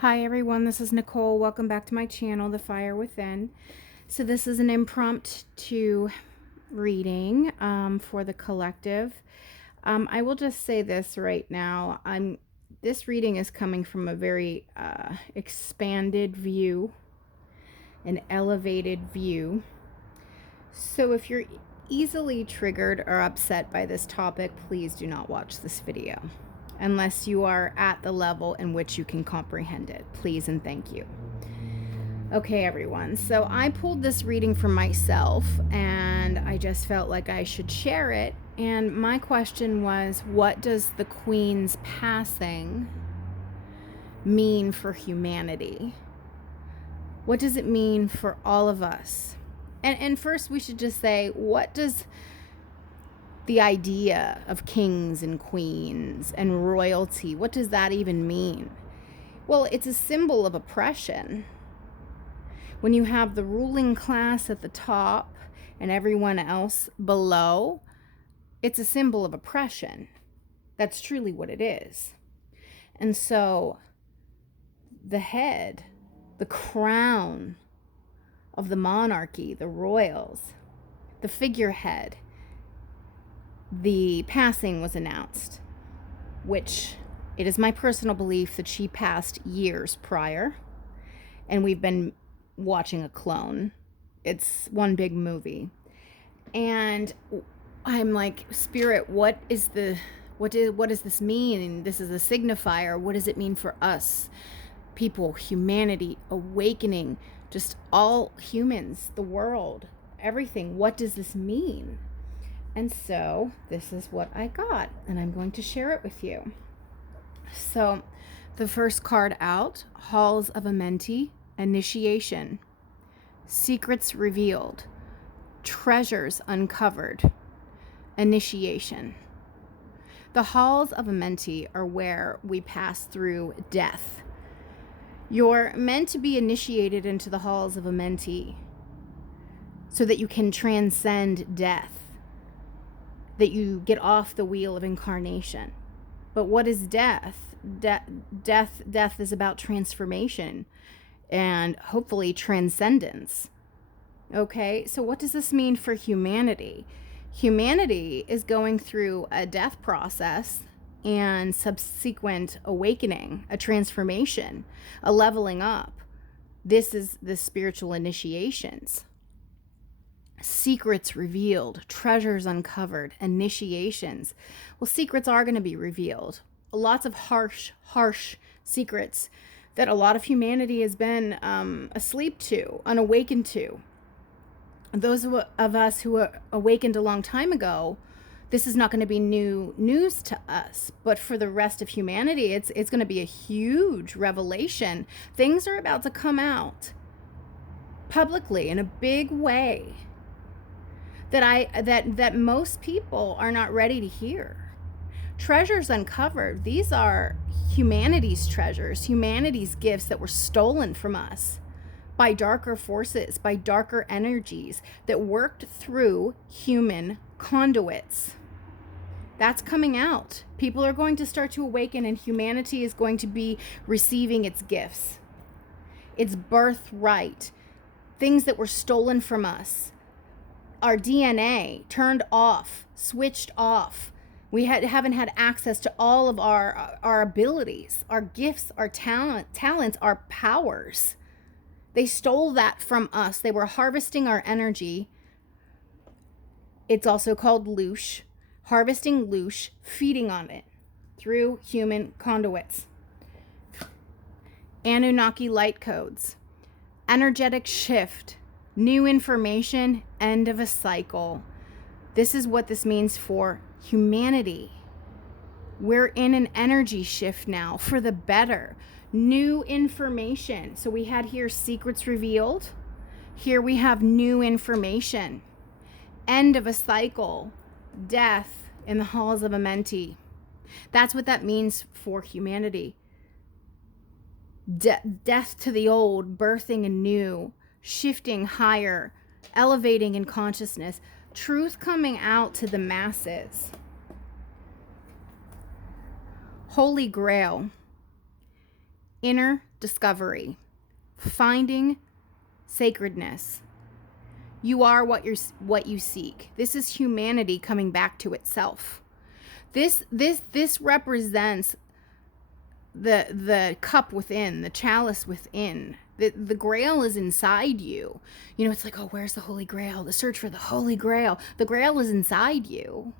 Hi everyone, this is Nicole. Welcome back to my channel, The Fire Within. So this is an impromptu reading for the collective. I will just say this right now. This reading is coming from a very expanded view, an elevated view. So if you're easily triggered or upset by this topic, please do not watch this video unless you are at the level in which you can comprehend it. Please and thank you. Okay, everyone. So I pulled this reading for myself and I just felt like I should share it. And my question was, what does the Queen's passing mean for humanity? What does it mean for all of us? And first we should just say, what does the idea of kings and queens and royalty, what does that even mean? Well, it's a symbol of oppression. When you have the ruling class at the top and everyone else below, it's a symbol of oppression. That's truly what it is. And so the head, the crown of the monarchy, the royals, the figurehead, the passing was announced, which it is my personal belief that she passed years prior, and we've been watching a clone. It's one big movie. And I'm like, Spirit, what does this mean? And this is a signifier. What does it mean for us? People, humanity, awakening, just all humans, the world, everything. What does this mean? And so this is what I got, and I'm going to share it with you. So the first card out, Halls of Amenti, Initiation, Secrets Revealed, Treasures Uncovered, Initiation. The Halls of Amenti are where we pass through death. You're meant to be initiated into the Halls of Amenti so that you can transcend death, that you get off the wheel of incarnation. But what is death? Death is about transformation and hopefully transcendence. Okay, so what does this mean for humanity? Humanity is going through a death process and subsequent awakening, a transformation, a leveling up. This is the spiritual initiations. Secrets revealed, treasures uncovered, initiations. Well, secrets are going to be revealed. Lots of harsh secrets that a lot of humanity has been asleep to, unawakened to. Those of us who awakened a long time ago, this is not going to be new news to us. But for the rest of humanity, it's going to be a huge revelation. Things are about to come out publicly in a big way that most people are not ready to hear. Treasures uncovered. These are humanity's treasures, humanity's gifts that were stolen from us by darker forces, by darker energies that worked through human conduits. That's coming out. People are going to start to awaken, and humanity is going to be receiving its gifts, its birthright, things that were stolen from us. Our DNA turned off, switched off. We haven't had access to all of our abilities, our gifts, our talents, our powers. They stole that from us. They were harvesting our energy. It's also called loosh, harvesting loosh, feeding on it through human conduits. Anunnaki light codes, energetic shift, new information, end of a cycle. This is what this means for humanity. We're in an energy shift now for the better. New information. So we had here secrets revealed. Here we have new information. End of a cycle. Death in the halls of Amenti. That's what that means for humanity. Death to the old, birthing anew, shifting higher, elevating in consciousness, truth coming out to the masses. Holy Grail. inner discovery, finding sacredness. You are what you seek. This is humanity coming back to itself. This represents the cup within, the chalice within. The grail is inside you. You know, it's like, oh, where's the Holy Grail? The search for the Holy Grail. The grail is inside you.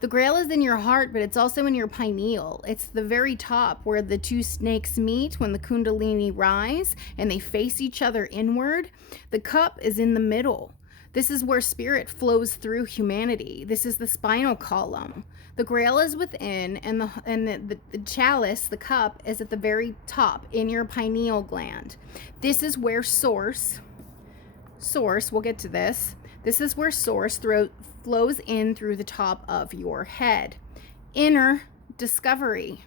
The grail is in your heart, but it's also in your pineal. It's the very top where the two snakes meet when the kundalini rise and they face each other inward. The cup is in the middle. This is where spirit flows through humanity. This is the spinal column. The grail is within, and the chalice, the cup, is at the very top in your pineal gland. This is where source, we'll get to this. This is where source flows in through the top of your head. Inner discovery.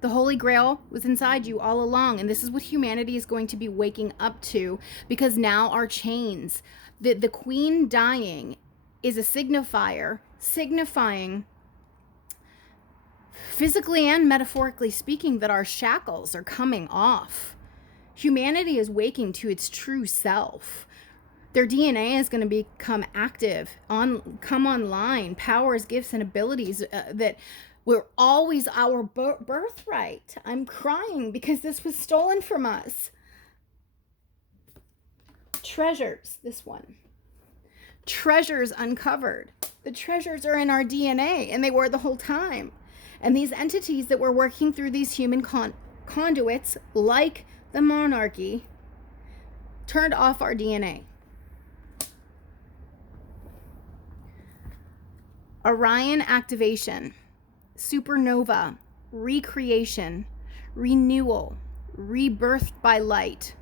The Holy Grail was inside you all along, and this is what humanity is going to be waking up to, because now our chains, the queen dying is a signifier, signifying physically and metaphorically speaking that our shackles are coming off. Humanity is waking to its true self. Their DNA is going to become active, come online, powers, gifts, and abilities that were always our birthright. I'm crying because this was stolen from us. Treasures, this one. Treasures uncovered. The treasures are in our DNA, and they were the whole time. And these entities that were working through these human conduits, like the monarchy, turned off our DNA. Orion activation, supernova, recreation, renewal, rebirth by light.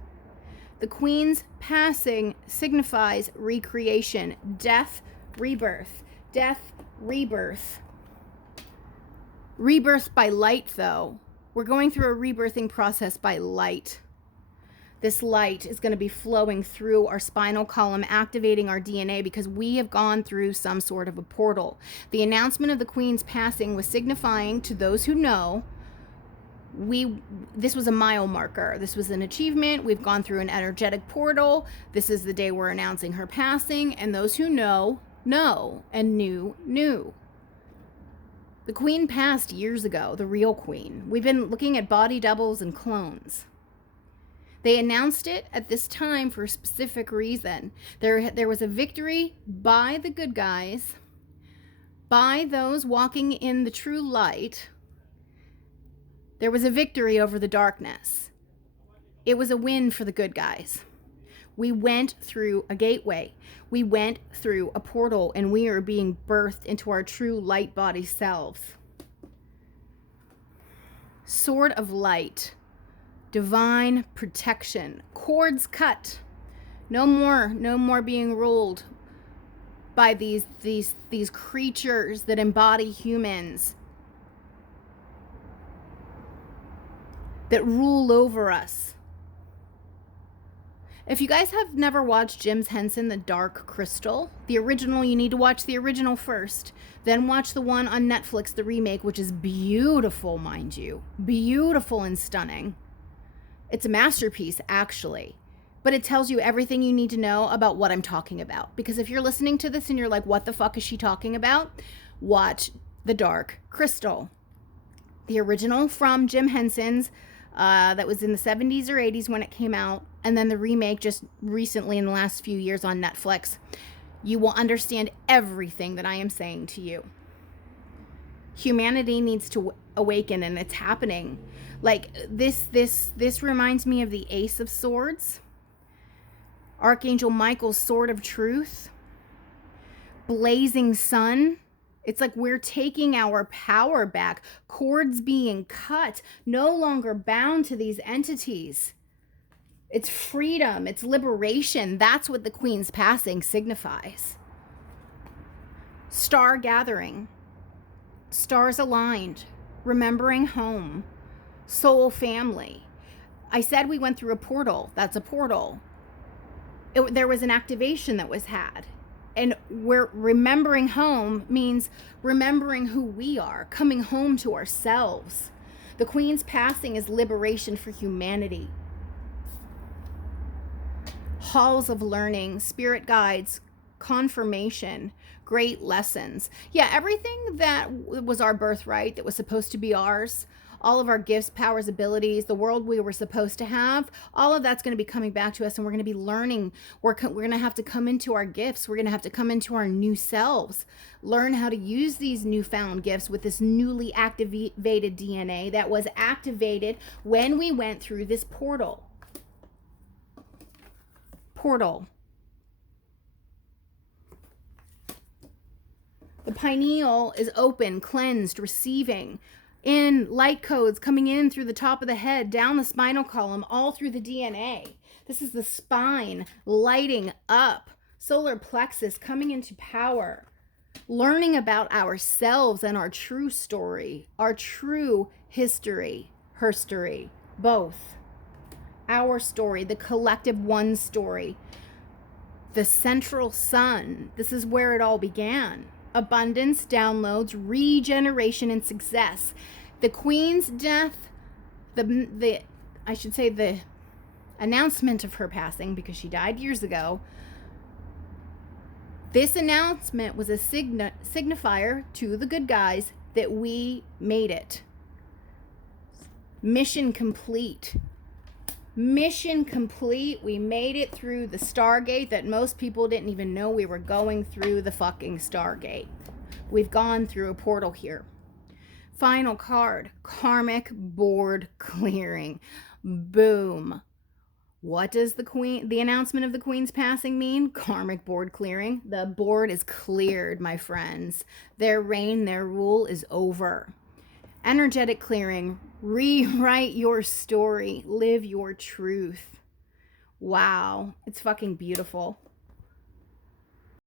The queen's passing signifies recreation, death, rebirth, death, rebirth. Rebirth by light, though. We're going through a rebirthing process by light. This light is going to be flowing through our spinal column, activating our DNA, because we have gone through some sort of a portal. The announcement of the Queen's passing was signifying to those who know, this was a mile marker. This was an achievement. We've gone through an energetic portal. This is the day we're announcing her passing, and those who know, and knew. The Queen passed years ago, the real Queen. We've been looking at body doubles and clones. They announced it at this time for a specific reason. There was a victory by the good guys, by those walking in the true light. There was a victory over the darkness. It was a win for the good guys. We went through a gateway. We went through a portal, and we are being birthed into our true light body selves. Sword of light. Divine protection. Cords cut. No more being ruled by these creatures that embody humans, that rule over us. If you guys have never watched Jim Henson, The Dark Crystal, the original, you need to watch the original first. Then watch the one on Netflix, the remake, which is beautiful, mind you. Beautiful and stunning. It's a masterpiece, actually. But it tells you everything you need to know about what I'm talking about. Because if you're listening to this and you're like, what the fuck is she talking about? Watch The Dark Crystal. The original from Jim Henson's, that was in the 70s or 80s when it came out. And then the remake just recently in the last few years on Netflix. You will understand everything that I am saying to you. Humanity needs to awaken, and it's happening. Like this reminds me of the Ace of Swords, Archangel Michael's Sword of Truth, Blazing Sun. It's like we're taking our power back, cords being cut, no longer bound to these entities. It's freedom, it's liberation. That's what the Queen's passing signifies. Star gathering, stars aligned, remembering home. Soul family. I said we went through a portal. That's a portal. There was an activation that was had. And we're remembering home means remembering who we are, coming home to ourselves. The Queen's passing is liberation for humanity. Halls of learning, spirit guides, confirmation, great lessons. Yeah, everything that was our birthright, that was supposed to be ours, all of our gifts, powers, abilities, the world we were supposed to have, all of that's going to be coming back to us, and we're going to be learning. We're going to have to come into our gifts. We're going to have to come into our new selves, learn how to use these newfound gifts with this newly activated DNA that was activated when we went through this portal. The pineal is open, cleansed, receiving. In light codes coming in through the top of the head, down the spinal column, all through the DNA. This is the spine lighting up. Solar plexus coming into power. Learning about ourselves and our true story, our true history, herstory, both. Our story, the collective one story. The central sun, this is where it all began. Abundance, downloads, regeneration, and success. The Queen's death, the announcement of her passing, because she died years ago. This announcement was a signifier to the good guys that we made it. Mission complete. Mission complete. We made it through the Stargate that most people didn't even know we were going through the fucking Stargate. We've gone through a portal here. Final card, karmic board clearing. Boom. What does the announcement of the Queen's passing mean? Karmic board clearing. The board is cleared, my friends. Their reign, their rule is over. Energetic clearing. Rewrite your story. Live your truth. Wow. It's fucking beautiful.